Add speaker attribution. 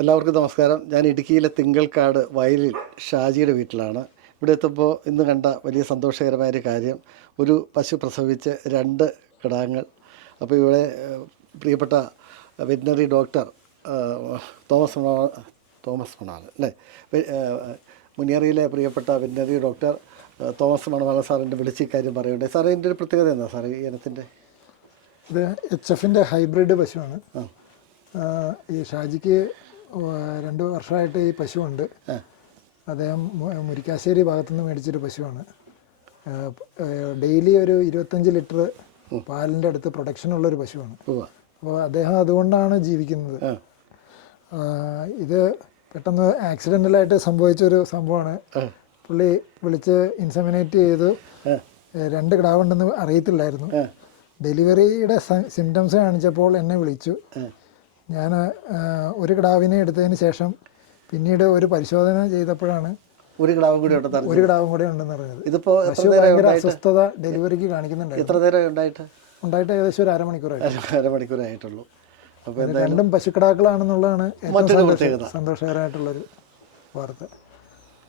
Speaker 1: എല്ലാവർക്കും നമസ്കാരം. ഞാൻ ഇടുക്കിയിലെ തിങ്കൾക്കാട് വയലിൽ ഷാജിയുടെ വീട്ടിലാണ്. ഇവിടെ എത്തുമ്പോൾ ഇന്ന് കണ്ട വലിയ സന്തോഷകരമായ ഒരു കാര്യം. ഒരു പശു പ്രസവിച്ച് രണ്ട് കിടാങ്ങൾ. അപ്പോൾ ഇവിടെ പ്രിയപ്പെട്ട വെറ്റിനറി ഡോക്ടർ തോമസ് തോമസ് മണാണ് അല്ലേ? മുനിയറിയിലെ പ്രിയപ്പെട്ട വെറ്റിനറി ഡോക്ടർ തോമസ് മണവാള സാറിന്റെ വിളിച്ച് കാര്യം പറയുന്നുണ്ട്. സാറേ ഇതിന്റെ ഒരു പ്രത്യേകത എന്താ സാറേ ഈ ഇനത്തിന്റെ
Speaker 2: ഇത് എച്ച് എഫിന്റെ ഹൈബ്രിഡ് പശുവാണ്. ഈ ഷാജിക്ക് രണ്ട് വർഷമായിട്ട് ഈ പശുവുണ്ട്. അദ്ദേഹം മുരിക്കാശ്ശേരി ഭാഗത്തുനിന്ന് മേടിച്ചൊരു പശുവാണ്. ഡെയിലി ഒരു ഇരുപത്തഞ്ച് ലിറ്റർ പാലിന്റെ അടുത്ത് പ്രൊഡക്ഷൻ ഉള്ളൊരു പശുവാണ് അപ്പോൾ അദ്ദേഹം അതുകൊണ്ടാണ് ജീവിക്കുന്നത്. ഇത് പെട്ടെന്ന് ആക്സിഡന്റലായിട്ട് സംഭവിച്ചൊരു സംഭവമാണ്. പുള്ളി വിളിച്ച് ഇൻസെമിനേറ്റ് ചെയ്തു രണ്ട് കിടാവുണ്ടെന്ന് അറിയത്തില്ലായിരുന്നു. ഡെലിവറിയുടെ സിംറ്റംസ് കാണിച്ചപ്പോൾ എന്നെ വിളിച്ചു. ഞാൻ ഒരു കിടാവിനെ എടുത്തതിന് ശേഷം പിന്നീട് ഒരു പരിശോധന ചെയ്തപ്പോഴാണ്
Speaker 1: ഒരു കിടാവും കൂടി
Speaker 2: ഒരു കിടാവും കൂടി ഉണ്ടെന്ന് അറിഞ്ഞത്.
Speaker 1: ഇതിപ്പോ
Speaker 2: അസ്വസ്ഥത ഡെലിവറിക്ക് കാണിക്കുന്നുണ്ട്
Speaker 1: എത്ര നേരം ഉണ്ടായിട്ട്?
Speaker 2: ഉണ്ടായിട്ട് ഏകദേശം ഒരു അരമണിക്കൂറായി
Speaker 1: അരമണിക്കൂറായിട്ടുള്ളൂ അപ്പോൾ
Speaker 2: രണ്ടും പശുക്കിടാക്കളാണെന്നുള്ളതാണ് ഏറ്റവും
Speaker 1: ഒരു
Speaker 2: സന്തോഷകരമായിട്ടുള്ളൊരു വാർത്ത.